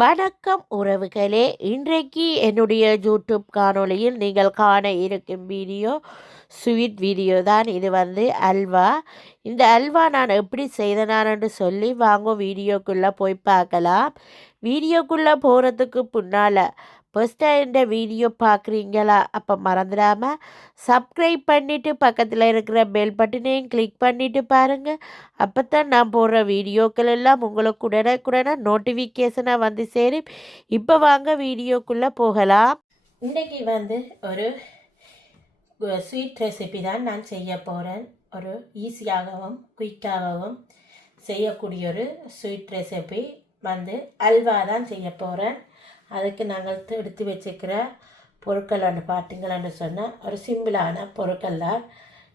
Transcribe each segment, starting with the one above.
வணக்கம் உறவுகளே. இன்றைக்கு என்னுடைய யூடியூப் காணொளியில் நீங்கள் காண இருக்கும் வீடியோ ஸ்வீட் வீடியோ தான். இது வந்து அல்வா. இந்த அல்வா நான் எப்படி செய்தனான்னு சொல்லி வாங்க வீடியோக்குள்ளே போய் பார்க்கலாம். வீடியோக்குள்ளே போகிறதுக்கு முன்னால் ஃபஸ்ட் இந்த வீடியோ பார்க்குறீங்களா? அப்போ மறந்துடாமல் சப்ஸ்கிரைப் பண்ணிவிட்டு பக்கத்தில் இருக்கிற பெல் பட்டனையும் கிளிக் பண்ணிவிட்டு பாருங்கள் அப்போ தான் நான் போடுற வீடியோக்கள் எல்லாம் உங்களுக்கு உடனுக்குடனே நோட்டிஃபிகேஷனாக வந்து சேரும். இப்போ வாங்க வீடியோக்குள்ளே போகலாம். இன்றைக்கி வந்து ஒரு ஸ்வீட் ரெசிபி தான் நான் செய்ய போகிறேன் ஒரு ஈஸியாகவும் குயிக்காகவும் செய்யக்கூடிய ஒரு ஸ்வீட் ரெசிபி வந்து அல்வா தான் செய்ய போகிறேன் அதுக்கு நாங்கள் எடுத்து வச்சுக்கிற பொருட்கள் ஒன்று பார்த்தீங்களான்னு சொன்னால் ஒரு சிம்பிளான பொருட்கள் தான்.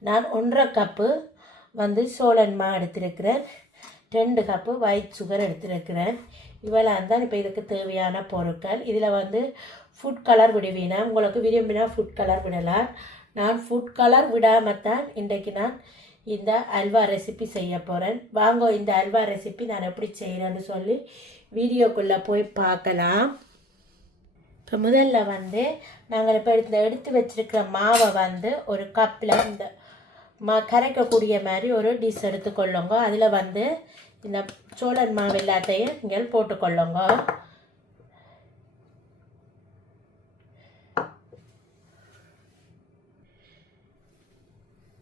நான் ஒன்றரை கப்பு வந்து சோளன் மா எடுத்திருக்கிறேன். ரெண்டு கப்பு ஒயிட் சுகர் எடுத்திருக்கிறேன். இவெல்லாம் தான் இப்போ இதுக்கு தேவையான பொருட்கள். இதில் வந்து ஃபுட் கலர் விடுவீனா உங்களுக்கு விரும்பினா ஃபுட் கலர் விடலாம். நான் ஃபுட் கலர் விடாமல் தான் இன்றைக்கு நான் இந்த அல்வா ரெசிபி செய்ய போகிறேன் வாங்க இந்த அல்வா ரெசிபி நான் எப்படி செய்கிறேன்னு சொல்லி வீடியோக்குள்ளே போய் பார்க்கலாம். இப்போ முதல்ல வந்து நாங்கள் இப்போ எடுத்து எடுத்து வச்சிருக்கிற மாவை வந்து ஒரு கப்பில் இந்த மா கரைக்கக்கூடிய மாதிரி ஒரு டிஷ் எடுத்துக்கொள்ளுங்க. அதில் வந்து இந்த சோழன் மாவு எல்லாத்தையும் நீங்கள் போட்டுக்கொள்ளுங்க.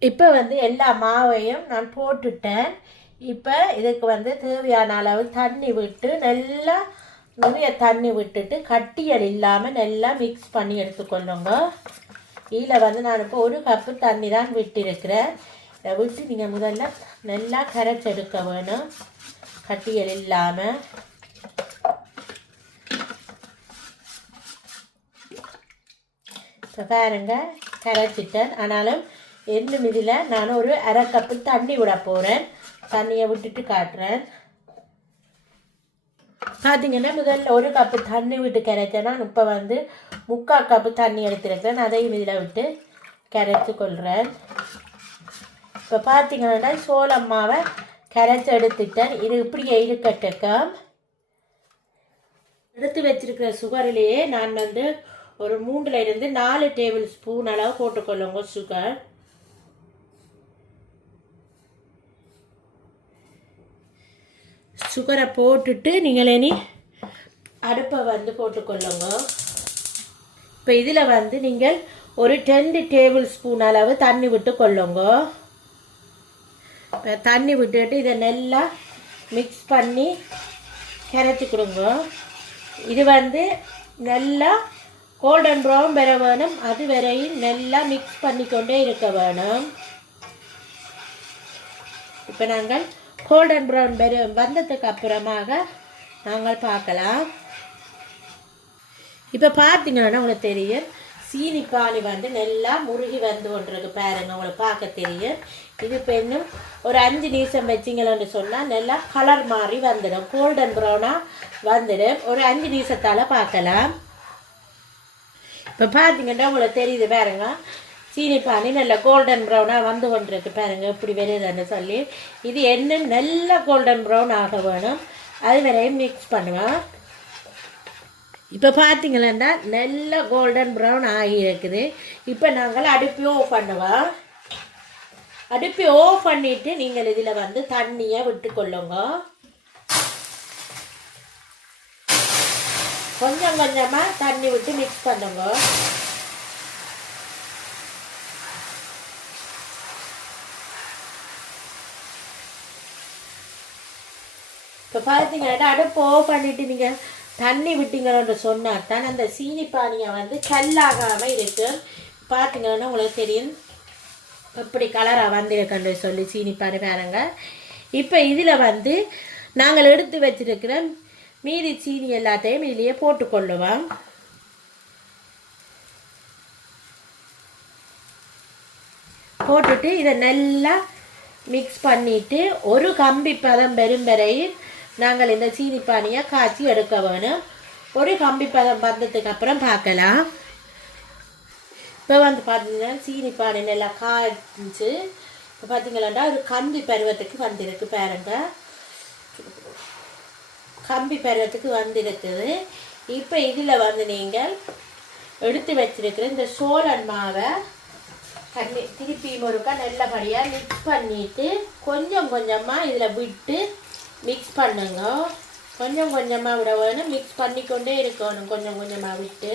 இப்போ வந்து எல்லா மாவையும் நான் போட்டுட்டேன். இப்போ இதுக்கு வந்து தேவையான அளவு தண்ணி விட்டு நல்லா நிறைய தண்ணி விட்டுட்டு கட்டியல் இல்லாமல் நல்லா மிக்ஸ் பண்ணி எடுத்துக்கொள்ளுங்க. இதில் வந்து நான் இப்போ ஒரு கப்பு தண்ணி தான் விட்டிருக்கிறேன். இதை விட்டு நீங்கள் முதல்ல நல்லா கரைச்செடுக்க வேணும். கட்டியல் இல்லாமல் இப்போ பாருங்க கரைச்சிட்டேன். ஆனாலும் இன்னும் இதில் நான் ஒரு அரை கப்பு தண்ணி விட போகிறேன் தண்ணியை விட்டுட்டு காட்டுறேன். பார்த்தீங்கன்னா முதல்ல ஒரு கப்பு தண்ணி விட்டு கரைச்சேன்னா இப்போ வந்து முக்கால் கப்பு தண்ணி எடுத்துருக்கிறேன். அதையும் இதில் விட்டு கரைச்சி கொள்கிறேன் இப்போ பார்த்தீங்கன்னா சோளம் மாவை கரைச்சி எடுத்துட்டேன். இது இப்படியே இருக்கட்டுக்கும் எடுத்து வச்சிருக்கிற சுகரிலேயே நான் வந்து ஒரு மூன்றுல இருந்து நாலு டேபிள் ஸ்பூன் அளவு போட்டுக்கொள்ளுங்க சுகர். சுகரை போட்டுட்டு நீங்கள் இனி அடுப்பை வந்து போட்டுக்கொள்ளுங்க. இப்போ இதில் வந்து நீங்கள் ஒரு டென் டேபிள் ஸ்பூன் அளவு தண்ணி விட்டு கொள்ளுங்க. இப்போ தண்ணி விட்டுட்டு இதை நல்லா மிக்ஸ் பண்ணி கரைச்சி கொடுங்க. இது வந்து நல்லா கோல்டன் ப்ரௌன் வர வேணும். அது வரையும் நல்லா மிக்ஸ் பண்ணிக்கொண்டே இருக்க வேணும். இப்போ நாங்கள் கோல்டன் ப்ரௌன் பெரு வந்ததுக்கு அப்புறமாக நாங்கள் பார்க்கலாம். இப்போ பார்த்தீங்கன்னா உங்களுக்கு தெரியும். சீனி பாலி வந்து நல்லா முருகி வந்து கொண்டிருக்கு பாருங்க உங்களுக்கு பார்க்க தெரியும். இது பெண்ணும் ஒரு அஞ்சு நிமிஷம் வச்சிங்களன்னு சொன்னால் நல்லா கலர் மாறி வந்துடும். கோல்டன் ப்ரௌனாக வந்துடும். ஒரு அஞ்சு நிமிஷத்தால் பார்க்கலாம். இப்போ பார்த்தீங்கன்னா உங்களுக்கு தெரியுது பாருங்க. சீனி பானி நல்ல கோல்டன் ப்ரௌனாக வந்து கொண்டிருக்கு பாருங்கள் இப்படி வருதுன்னு சொல்லி. இது என்ன நல்ல கோல்டன் ப்ரௌன் ஆக வேணும். அது வரையும் மிக்ஸ் பண்ணுவேன் இப்போ பார்த்தீங்களா நல்ல கோல்டன் ப்ரௌன் ஆகியிருக்குது. இப்போ நாங்கள் அடுப்பி ஆஃப் பண்ணுவோம் அடுப்பி ஆஃப் பண்ணிவிட்டு நீங்கள் இதில் வந்து தண்ணியை விட்டுக்கொள்ளுங்க. கொஞ்சம் கொஞ்சமாக தண்ணி விட்டு மிக்ஸ் பண்ணுங்க. இப்போ பார்த்தீங்கன்னா அடுப்பு ஆஃப் பண்ணிட்டு நீங்கள் தண்ணி விட்டீங்கன்னு சொன்னால் தான் அந்த சீனி பானியை வந்து கல்லாகாமல் இருக்கு. பார்த்தீங்கன்னா உங்களுக்கு தெரியும். எப்படி கலராக வந்திருக்குன்னு சொல்லி சீனி பானி பாருங்க. இப்போ இதில் வந்து நாங்கள் எடுத்து வச்சிருக்கிற மீதி சீனி எல்லாத்தையும் இதிலேயே போட்டுக்கொள்ளுவோம் போட்டுட்டு இதை நல்லா மிக்ஸ் பண்ணிட்டு ஒரு கம்பி பதம் பெறும் நாங்கள் இந்த சீனி பானியை காய்ச்சி எடுக்க வேணும். ஒரு கம்பி பதம் வந்ததுக்கு அப்புறம் பார்க்கலாம். இப்போ வந்து பார்த்தீங்கன்னா சீனி பானை நல்லா காய்ச்சி இப்போ பார்த்தீங்களா ஒரு கம்பி பருவத்துக்கு வந்திருக்கு பாருங்க. கம்பி பருவத்துக்கு வந்திருக்குது. இப்போ இதில் வந்து நீங்கள் எடுத்து வச்சிருக்கிற இந்த சோழன் மாவை தண்ணி திருப்பி ஒருக்கா நல்லபடியாக மிக்ஸ் பண்ணிட்டு கொஞ்சம் கொஞ்சமாக இதில் விட்டு மிக்ஸ் பண்ணுங்க. கொஞ்சம் கொஞ்சமாக விட வேணும். மிக்ஸ் பண்ணிக்கொண்டே இருக்கணும். கொஞ்சம் கொஞ்சமாக விட்டு.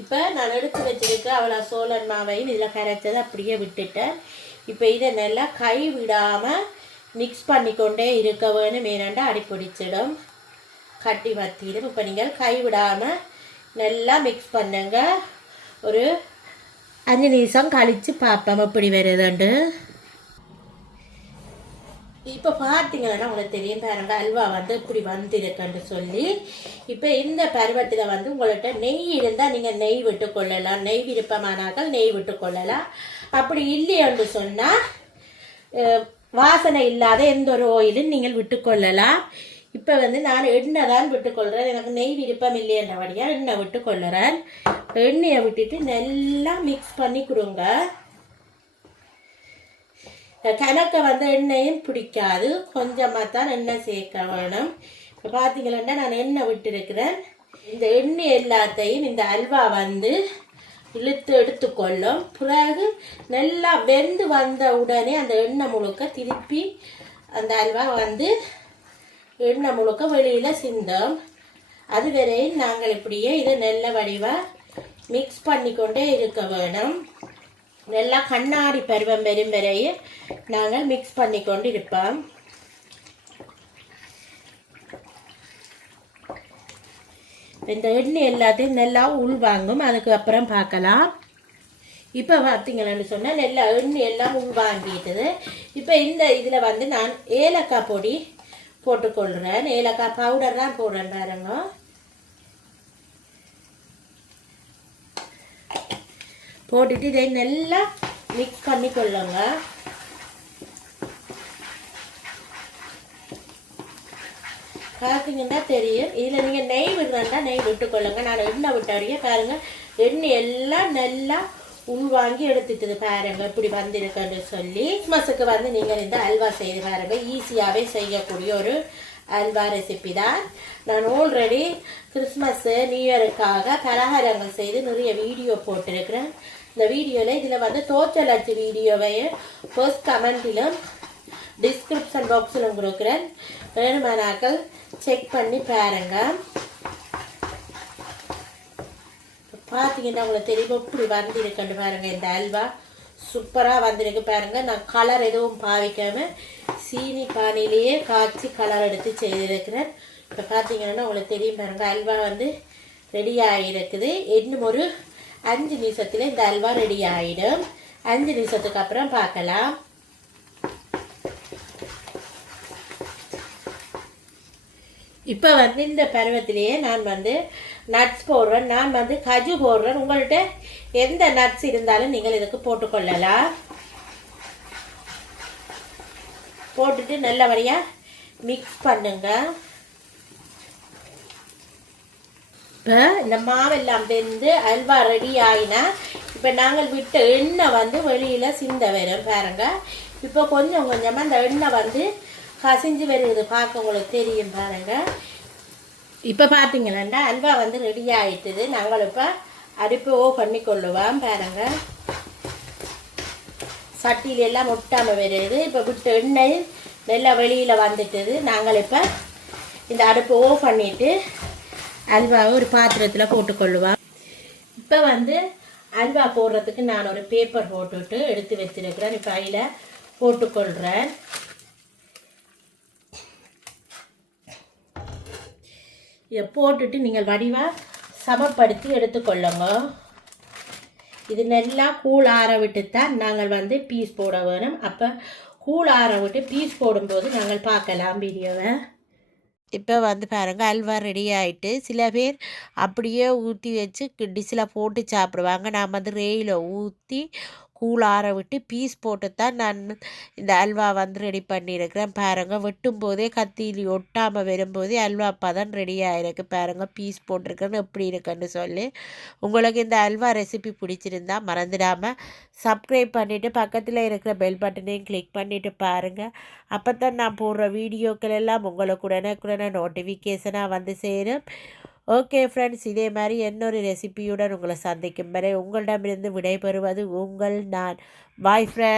இப்போ நான் எடுத்து வச்சுருக்க அவ்வளோ சோழன் மாவையும் இதில் கரைச்சதை அப்படியே விட்டுட்டேன். இப்போ இதை நல்லா கை விடாமல் மிக்ஸ் பண்ணிக்கொண்டே இருக்க வேணும். ஏனண்டா அடிப்பிடிச்சிடும் கட்டி வத்திடும். இப்போ நீங்கள் கை விடாமல் நல்லா மிக்ஸ் பண்ணுங்க. ஒரு அஞ்சு நிமிஷம் கழித்து பார்ப்போம் எப்படி வருதுண்டு இப்போ பார்த்தீங்கன்னா உங்களுக்கு தெரியும் பாருங்க அல்வா வந்து இப்படி வந்திருக்குன்னு சொல்லி இப்போ இந்த பருவத்தில் வந்து உங்கள்கிட்ட நெய் இருந்தால் நீங்கள் நெய் விட்டு கொள்ளலாம் நெய் விருப்பமானாக்கள் நெய் விட்டு கொள்ளலாம் அப்படி இல்லையென்று சொன்னால் வாசனை இல்லாத எந்த ஒரு ஓயிலும் நீங்கள் விட்டுக்கொள்ளலாம் இப்போ வந்து நான் எண்ணெய் தான் விட்டுக்கொள்கிறேன் எனக்கு நெய் விருப்பம் இல்லையன்றபடியாக எண்ணெய் விட்டுக்கொள்ளுறேன். எண்ணெயை விட்டுட்டு நல்லா மிக்ஸ் பண்ணி கொடுங்க. கணக்க வந்து எண்ணெயும் பிடிக்காது. கொஞ்சமாக தான் எண்ணெய் சேர்க்க வேணும். இப்போ பார்த்தீங்களா நான் எண்ணெய் விட்டுருக்கிறேன். இந்த எண்ணெய் எல்லாத்தையும் இந்த அல்வா வந்து இழுத்து எடுத்துக்கொள்ளும். பிறகு நல்லா வெந்து வந்த உடனே அந்த எண்ணெய் முழுக்க திருப்பி அந்த அல்வா வந்து எண்ணெய் முழுக்க வெளியில் சிந்தோம். அது வரையும் நாங்கள் இப்படியே இதை நல்ல வடிவாக மிக்ஸ் பண்ணிக்கொண்டே இருக்க வேணும். நல்லா கண்ணாடி பருவம் பெரும் வரையும் நாங்கள் மிக்ஸ் பண்ணிக்கொண்டு இருப்போம். இந்த எண்ணெய் எல்லாத்தையும் நல்லா உள்வாங்கும். அதுக்கு அப்புறம் பார்க்கலாம். இப்போ பார்த்தீங்கன்னு சொன்னால் நல்லா எண்ணெய் எல்லாம் உள்வாங்கிட்டது. இப்போ இந்த இதில் வந்து நான் ஏலக்காய் பொடி போட்டுக்கொள்கிறேன் ஏலக்காய் பவுடர் தான் போடுறேன் பாருங்க. போட்டுட்டு இதை நல்லா மிக்ஸ் பண்ணி கொள்ளுங்க. பார்த்தீங்கன்னா தெரியும். இதில் நீங்கள் நெய் விடுறா நெய் விட்டுக்கொள்ளுங்க. நான் எண்ணெய் விட்டாடியே பாருங்க. எண்ணெய் எல்லாம் நல்லா உள்வாங்கி எடுத்துட்டு பாருங்க. இப்படி வந்திருக்குன்னு சொல்லி கிறிஸ்மஸுக்கு வந்து நீங்கள் இந்த அல்வா செய்து பாருங்க. ஈஸியாகவே செய்யக்கூடிய ஒரு அல்வா ரெசிபி தான். நான் ஆல்ரெடி கிறிஸ்மஸ்ஸு நியூ இயருக்காக பலகாரங்கள் செய்து நிறைய வீடியோ போட்டிருக்கிறேன். இந்த வீடியோவில் இதில் வந்து தோச்சல் அச்சு வீடியோவையும் ஃபர்ஸ்ட் கமெண்டிலும் டிஸ்கிரிப்ஷன் பாக்ஸிலும் கொடுக்குறேன். வேணுமானாக்கள் செக் பண்ணி பாருங்கள் பார்த்தீங்கன்னா உங்களுக்கு தெரியும்? இப்படி வந்திருக்குன்னு பாருங்க இந்த அல்வா. சூப்பராக வந்திருக்கு பாருங்க. நான் கலர் எதுவும் பாவிக்காமல் சீனி பானிலேயே காய்ச்சி கலர் எடுத்து செய்திருக்கிறேன். இப்போ பார்த்தீங்கன்னா உங்களுக்கு தெரியும் பாருங்க அல்வா வந்து ரெடி ஆகிருக்குது இன்னும் ஒரு அஞ்சு நிமிஷத்தில் இந்த அல்வா ரெடி ஆகிடும் அஞ்சு நிமிஷத்துக்கு அப்புறம் பார்க்கலாம். இப்போ வந்து இந்த பருவத்திலேயே நான் வந்து நட்ஸ் போடுறேன். நான் வந்து கஜு போடுறேன். உங்கள்கிட்ட எந்த நட்ஸ் இருந்தாலும் நீங்கள் இதுக்கு போட்டுக்கொள்ளலாம். போட்டுட்டு நல்லபடியாக மிக்ஸ் பண்ணுங்க. இப்போ இந்த மாவெல்லாம் வெந்து அல்வா ரெடி ஆகினா இப்போ நாங்கள் விட்ட எண்ணெய் வந்து வெளியில் சிந்த வரும் பாருங்கள் இப்போ கொஞ்சம் கொஞ்சமாக இந்த எண்ணெய் வந்து கசிஞ்சு வருது பார்க்க உங்களுக்கு தெரியும் பாருங்க. இப்போ பார்த்தீங்கன்னா அல்வா வந்து ரெடி ஆகிட்டுது நாங்கள் இப்போ அடுப்பு ஓ பண்ணி கொள்ளுவோம் பாருங்க. சட்டியில எல்லாம் ஒட்டாமல் வருது. இப்போ விட்டு எண்ணெய் நல்லா வெளியில் வந்துட்டுது. நாங்கள் இப்போ இந்த அடுப்பு ஓ பண்ணிட்டு அல்வாவை ஒரு பாத்திரத்தில் போட்டுக்கொள்ளுவோம். இப்போ வந்து அல்வா போடுறதுக்கு நான் ஒரு பேப்பர் போட்டுட்டு எடுத்து வச்சிருக்கிறேன். இப்போ அதில் போட்டுக்கொள்கிறேன் இதை போட்டுட்டு நீங்கள் வடிவாக சமப்படுத்தி எடுத்துக்கொள்ளுங்க. இது நல்லா கூழ் ஆற விட்டு தான் நாங்கள் வந்து பீஸ் போட வேணும். அப்போ கூழ் ஆற விட்டு பீஸ் போடும்போது நாங்கள் பார்க்கலாம் வீடியோவை. இப்போ வந்து பாருங்கள் அல்வா ரெடி ஆகிட்டு சில பேர் அப்படியே ஊற்றி வச்சு டிஷ்ஷில் போட்டு சாப்பிடுவாங்க. நான் வந்து ரேயில் ஊற்றி கூழார விட்டு பீஸ் போட்டு தான் நான் இந்த அல்வா வந்து ரெடி பண்ணியிருக்கிறேன். பாருங்க வெட்டும் போதே கத்தியில் ஒட்டாமல் வரும்போதே அல்வா பதம் ரெடி ஆகிருக்கு பாருங்க பீஸ் போட்டிருக்கேன்னு எப்படி இருக்குன்னு சொல்லி. உங்களுக்கு இந்த அல்வா ரெசிபி பிடிச்சிருந்தா மறந்துடாமல் சப்ஸ்கிரைப் பண்ணிவிட்டு பக்கத்தில் இருக்கிற பெல் பட்டனையும் கிளிக் பண்ணிவிட்டு பாருங்கள் அப்போ தான் நான் போடுற வீடியோக்கள் எல்லாம் உங்களுக்கு உடனே நோட்டிஃபிகேஷனாக வந்து சேரும். ஓகே ஃப்ரெண்ட்ஸ் இதே மாதிரி இன்னொரு ரெசிபியுடன் உங்களை சந்திக்கும் வரை உங்களிடமிருந்து விடைபெறுவது உங்கள் நான். பாய் ஃப்ரெண்ட்